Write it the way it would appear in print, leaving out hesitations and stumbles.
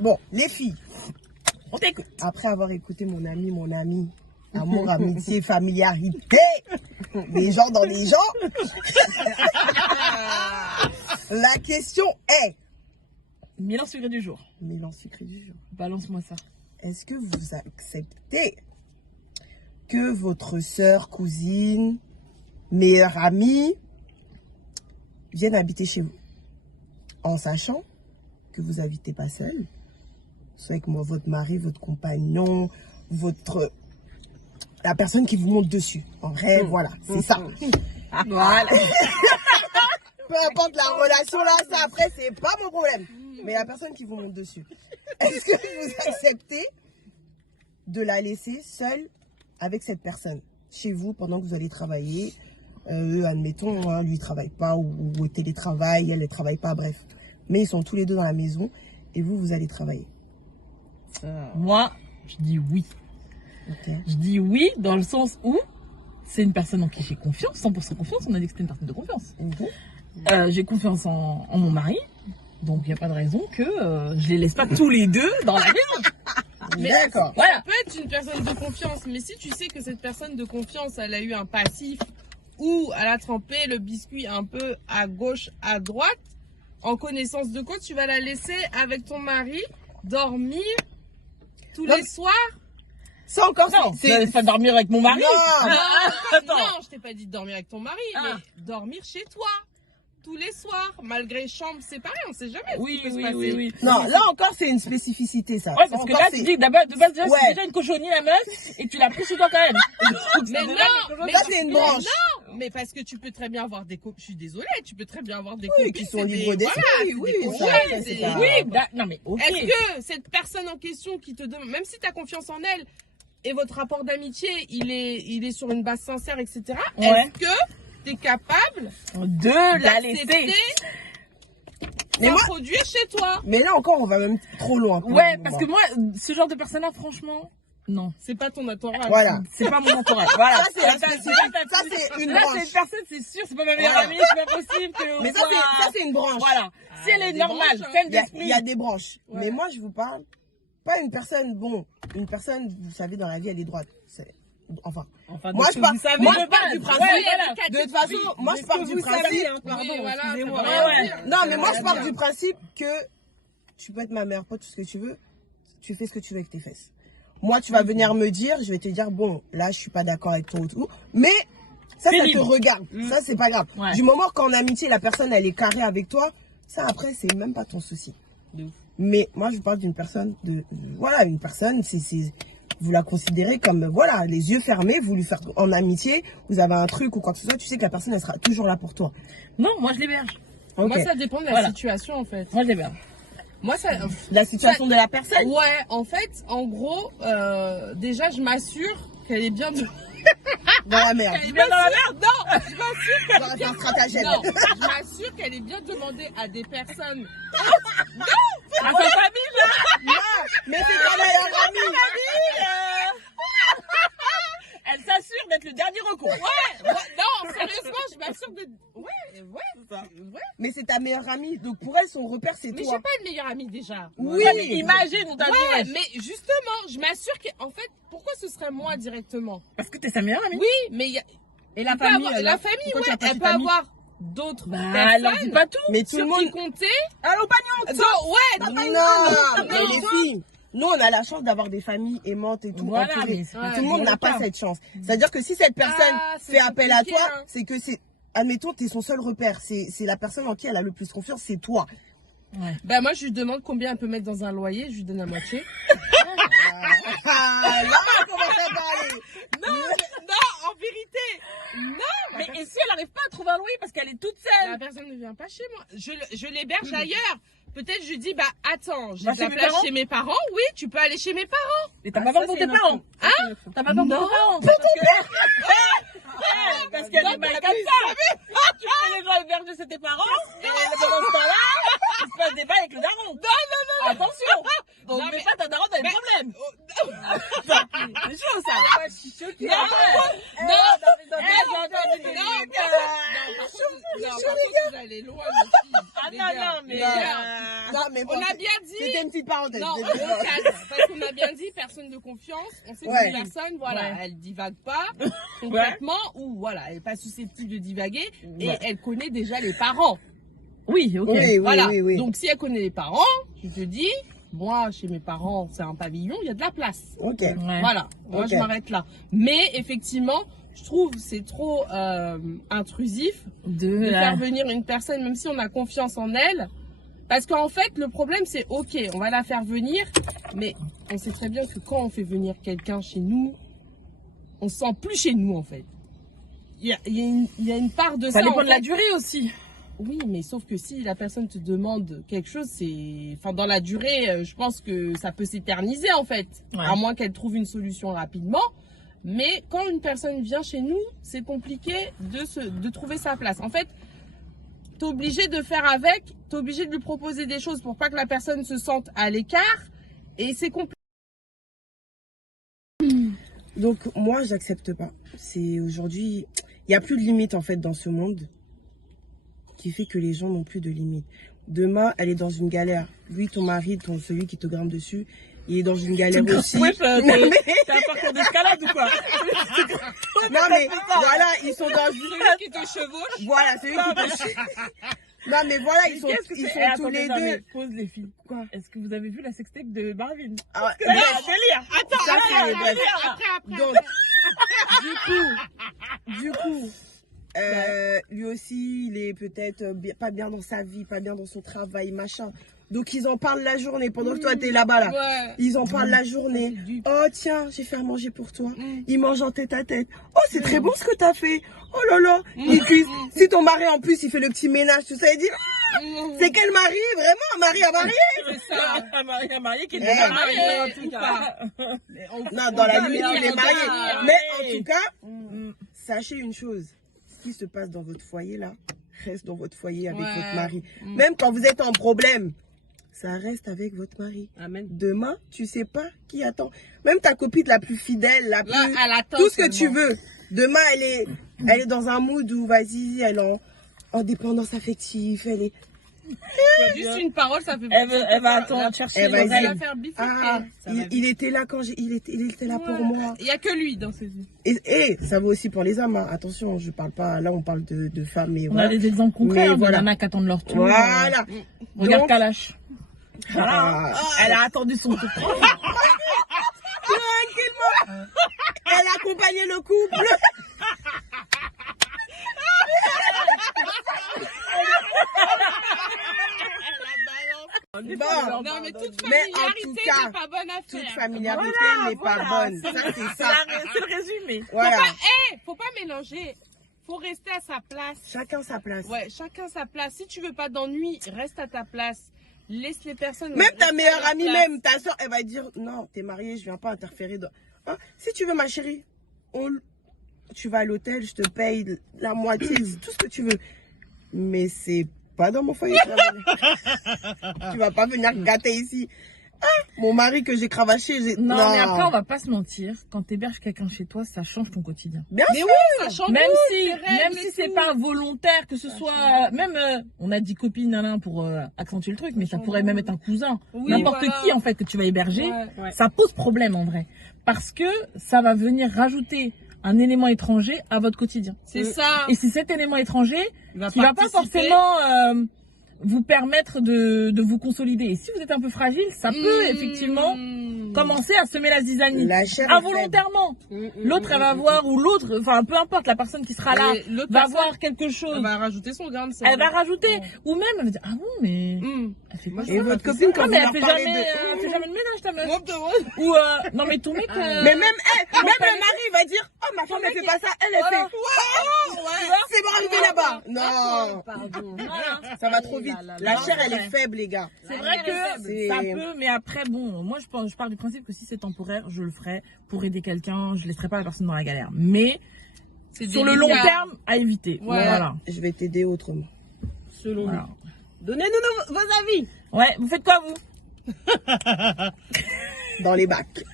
Bon, les filles, On t'écoute. après avoir écouté mon ami, amour, amitié, familiarité, des gens dans des gens, la question est, Milan sucré du jour. mélange sucré du jour, Balance-moi ça. est-ce que vous acceptez que votre sœur, cousine, meilleure amie vienne habiter chez vous, en sachant que vous n'habitez pas seul, soit avec moi, votre mari, votre compagnon, la personne qui vous monte dessus. En vrai, voilà, c'est ça. Voilà. Peu importe la relation là, ça après, c'est pas mon problème. Mais la personne qui vous monte dessus, est-ce que vous acceptez de la laisser seule avec cette personne chez vous pendant que vous allez travailler? Admettons, hein, lui il travaille pas ou au télétravail, elle ne travaille pas, bref. Mais ils sont tous les deux dans la maison et vous allez travailler. Moi, je dis oui. Ok. Je dis oui dans le sens où c'est une personne en qui j'ai confiance, 100% confiance. On a dit que c'était une personne de confiance. J'ai confiance en mon mari. Donc, il n'y a pas de raison que je les laisse pas tous les deux dans la maison. Mais d'accord. Voilà. Ça peut être une personne de confiance, mais si tu sais que cette personne de confiance, elle a eu un passif ou elle a trempé le biscuit un peu à gauche, à droite, en connaissance de cause, tu vas la laisser avec ton mari dormir tous Non, les soirs. Ça encore, Non, c'est c'est pas dormir avec mon mari. Non. Attends. Non, je t'ai pas dit de dormir avec ton mari, Ah. mais dormir chez toi. Tous les soirs, malgré chambres séparées, on sait jamais ce Oui, qui peut se oui, passer. oui, oui. Non, là encore, c'est une spécificité, ça. Ouais, parce que Encore, là, c'est- tu dis d'abord, de base, déjà, Ouais. c'est déjà une cochonnerie, la meuf, et tu l'as pris chez toi quand même. Mais non, mais Ça, c'est une branche. non, mais parce que tu peux très bien avoir des copines. Je suis désolée, tu peux très bien avoir des Oui, copines qui sont c'est libres des- d'esprit, voilà, c'est oui, des ça, copines, ça, c'est c'est- pas- Oui, non, mais ok. Est-ce que cette personne en question qui te demande, même si tu as confiance en elle et votre rapport d'amitié, il est sur une base sincère, etc. Ouais. Est-ce que tu es capable De la laisser. d'accepter Mais moi- d'introduire chez toi? Mais là encore, on va même trop loin. pour Ouais, le parce moment. que moi, ce genre de personne-là, franchement, non. C'est pas ton entourage. Voilà. C'est pas mon entourage. Voilà. Ça, c'est la Là, t'as- spécificité. là, Ça, c'est une là, branche. c'est une personne, c'est sûr, c'est pas ma meilleure Voilà. amie, c'est pas possible que. Mais ça, c'est une branche. Voilà. Si elle est des normale, branches, hein. saine Il y a- d'esprit. il y a des branches. Ouais. Mais moi, je vous parle, pas une personne, une personne, vous savez, dans la vie, elle est droite. Enfin, Enfin, moi, de ce je que parle, vous savez moi, de je pars base. du Ouais, principe. voilà. De toute façon, moi, je pars que du vous savez, principe. hein, pardon, Oui, voilà, excusez-moi. ça peut Ouais, rien ouais. dire. Non, mais Ça moi, veut je rien pars dire. du principe que tu peux être ma meilleure pote, tout ce que tu veux. Tu fais ce que tu veux avec tes fesses. Moi, tu vas venir me dire, je vais te dire, bon, là, je suis pas d'accord avec toi ou tout. Mais ça C'est te libre. regarde. Ça, c'est pas grave. Ouais. Du moment qu'en amitié, la personne, elle est carrée avec toi, ça, après, c'est même pas ton souci. De ouf. Mais moi, je parle d'une personne voilà, une personne, vous la considérez comme, voilà, les yeux fermés, vous lui faites en amitié, vous avez un truc ou quoi que ce soit, tu sais que la personne, elle sera toujours là pour toi. Non, moi, je l'héberge. Ok. Moi, ça dépend de la Voilà. situation, en fait. Moi, je l'héberge. Moi, ça. La situation de la personne. Ouais, en fait, en gros, déjà, je m'assure qu'elle est bien. Dans la merde. Elle est bien dans la merde. Non, je m'assure qu'elle Dans est bien. un stratagème. Non, je m'assure qu'elle est bien demandée à des personnes. À sa famille, là. Non, mais c'est ta meilleure amie. Elle s'assure d'être le dernier recours. Ouais, non, sérieusement, je m'assure de. Ouais. Mais c'est ta meilleure amie. Donc pour elle, son repère, c'est Mais toi. j'ai pas une meilleure amie déjà. Oui. Ouais, mais imagine, on t'a dit, Ouais, ouais. mais justement, je m'assure qu'en fait, pourquoi ce serait moi directement? Parce que t'es sa meilleure amie. Oui, mais il y a. Et la il peut avoir- alors la famille, Pourquoi tu ouais, as pas elle chez peut ta amie avoir d'autres Bah, personnes alors dis pas tout. Mais tout le sur monde. qui compter. Allô, pagnon. Donc, ouais, Non, non, mais les filles, nous on a la chance d'avoir des familles aimantes et tout. Voilà, entourées. mais c'est pas Tout le monde toujours n'a le pas cas. cette chance. C'est-à-dire que si cette personne Ah, c'est fait appel à compliqué, toi, hein. c'est que admettons, t'es son seul repère. C'est la personne en qui elle a le plus confiance, c'est toi. Ouais. Bah, moi, je lui demande combien elle peut mettre dans un loyer, je lui donne la moitié. Ah, là, on commence à parler. Non, en vérité, Mais et si elle n'arrive pas à trouver un louis parce qu'elle est toute seule? la personne ne vient pas chez moi. Je l'héberge ailleurs. Peut-être je lui dis, bah attends, j'ai Bah, de chez la mes place parents chez mes parents. Oui, tu peux aller chez mes parents. Et t'as Ah, pas ça, peur pour c'est tes une autre parents? chose. Hein? T'as pas peur pour Non. tes parents? Parce qu'elle est mal comme ça. Tu fais les gens héberger chez tes parents et pendant ce temps-là, il se passe des bails avec le daron. Non. Attention. Donc Non, mais mais- pas ta daronne, t'as des mais- problèmes. C'est chaud ça. Je suis choquée. Non. Non, Non, j'ai entendu des non, trucs, non, par contre, Vous allez loin, les filles. Ah Les non, gars, non, mais... les gars. Non, mais On a bien dit. C'était une petite parenthèse. Non, au calme, parce qu'on a bien dit personne de confiance. On sait que Ouais. cette personne, voilà, Ouais. elle divague pas complètement ou voilà, elle est pas susceptible de divaguer et elle connaît déjà les parents. Oui, ok. Oui, Voilà. oui, oui. Donc si elle connaît les parents, tu te dis, moi chez mes parents c'est un pavillon, il y a de la place. Ok. Ouais. Voilà. Moi Ok. je m'arrête là. Mais effectivement, je trouve c'est trop intrusif de faire venir une personne, même si on a confiance en elle. Parce qu'en fait, le problème, c'est ok, on va la faire venir, mais on sait très bien que quand on fait venir quelqu'un chez nous, on se sent plus chez nous, en fait. Il y a une part de ça. Ça dépend en de la fait. durée aussi. Oui, mais sauf que si la personne te demande quelque chose, c'est, enfin, dans la durée, je pense que ça peut s'éterniser, en fait. Ouais. À moins qu'elle trouve une solution rapidement. Mais quand une personne vient chez nous, c'est compliqué de trouver sa place. En fait, t'es obligé de faire avec, t'es obligé de lui proposer des choses pour pas que la personne se sente à l'écart. Et c'est compliqué. Donc, moi, j'accepte pas. C'est aujourd'hui, il n'y a plus de limite, en fait, dans ce monde, qui fait que les gens n'ont plus de limite. Demain, elle est dans une galère. Lui, ton mari, celui qui te grimpe dessus, il est dans une galère aussi. Ouais, Non, mais, t'es un parcours d'escalade ou quoi? non, mais voilà, ils sont dans une... Celui qui te chevauche. Voilà, celui qui te... Non, mais voilà, ils sont tous les deux. Pause les filles. Quoi? Est-ce que vous avez vu la sextape de Marvin? Ah, Ah, bref, délire. ça, c'est bref. Après. Donc, du coup, lui aussi, il est peut-être pas bien dans sa vie, pas bien dans son travail, machin. Donc, ils en parlent la journée pendant que toi, t'es là-bas, là. Ouais. Ils en parlent la journée. Oh, tiens, j'ai fait à manger pour toi. Ils mangent en tête à tête. Oh, c'est très bon ce que t'as fait. Oh là là. Ils disent, si ton mari, en plus, il fait le petit ménage, tout ça, il dit, c'est quel mari? Vraiment, un mari à marier? C'est ça. Un marié qui est Eh, déjà marié, marié, en ou tout cas. Non, dans la limite, il est marié. marié. Mais en tout cas, sachez une chose. Ce qui se passe dans votre foyer, là, reste dans votre foyer avec Ouais. votre mari. Même quand vous êtes en problème, ça reste avec votre mari. Amen. Demain, tu sais pas qui attend. Même ta copine la plus fidèle, la plus... Là, elle attend tout ce que tu seulement. veux. Demain, elle est dans un mood où, vas-y, elle est en dépendance affective. Elle est... Juste une parole, ça fait. Elle va attendre chercher. Elle va Ça dire, va faire bifurquer. Ah, Ça va il était là quand il était là pour moi. Il y a que lui dans ses vies. Et ça vaut aussi pour les hommes. Hein. Attention, je parle pas. Là, on parle de femmes. Et On voilà. a des exemples concrets Mais hein, de voilà. nanas qui attendent leur tour. Voilà. Regarde Donc, Kalash. ah, Elle a attendu son tour. tranquillement. Elle a accompagné le couple. Bon, Non, mais toute mais en familiarité tout cas, n'est pas bonne à toute faire. familiarité n'est pas bonne. Ça, c'est ça. C'est le résumé. Voilà. Faut pas mélanger. Faut rester à sa place. Chacun sa place. Ouais, chacun sa place. Si tu veux pas d'ennui, reste à ta place. Laisse les personnes. Même ta rester à meilleure leur amie, place. même ta soeur, elle va dire non, t'es mariée, je viens pas interférer. Hein? Si tu veux, ma chérie, tu vas à l'hôtel, je te paye la moitié, tout ce que tu veux. Mais c'est pas dans mon foyer. Tu vas pas venir gâter ici. Ah, mon mari que j'ai cravaché. Non, mais après, on va pas se mentir. Quand t'héberges quelqu'un chez toi, ça change ton quotidien. Bien Mais sûr. oui, ça change Même tout, si, tes règles et c'est tout. pas volontaire, que ce soit, même, on a dit copine, nanan, pour accentuer le truc, mais ça pourrait même être un cousin. Oui, N'importe voilà. qui, en fait, que tu vas héberger. Ouais. Ça pose problème, en vrai. Parce que ça va venir rajouter un élément étranger à votre quotidien. C'est ça. Et c'est cet élément étranger Il va qui va pas participer. forcément vous permettre de vous consolider. Et si vous êtes un peu fragile, ça peut effectivement commencer à semer la zizanie. La chair est Involontairement. L'autre, elle va voir, ou l'autre, enfin, peu importe, la personne qui sera là Et l'autre va personne, voir quelque chose. Elle va rajouter son grain de sel. Elle va rajouter. Ou même, elle va dire, ah bon, mais elle fait pas ça. Et votre copine, quand Ah, vous mais elle leur fait parlez jamais, de... elle fait jamais de ménage, ta meuf. Moi, de moi. Ou, non, mais ton mec, Mais même elle, même le mari va dire, oh ma femme elle fait pas ça, elle Voilà. fait, c'est bon arrivé là-bas. Non, Pardon. ça va trop vite. La chair elle est faible les gars. C'est vrai que C'est- ça peut, mais après, bon, moi je pars du principe que si c'est temporaire, je le ferai pour aider quelqu'un, je laisserai pas la personne dans la galère. Mais C'est sur le long délicat. terme, à éviter. Ouais. Voilà. Je vais t'aider autrement. Selon Voilà. lui. Donnez-nous vos avis. Ouais, vous faites quoi vous? Dans les bacs.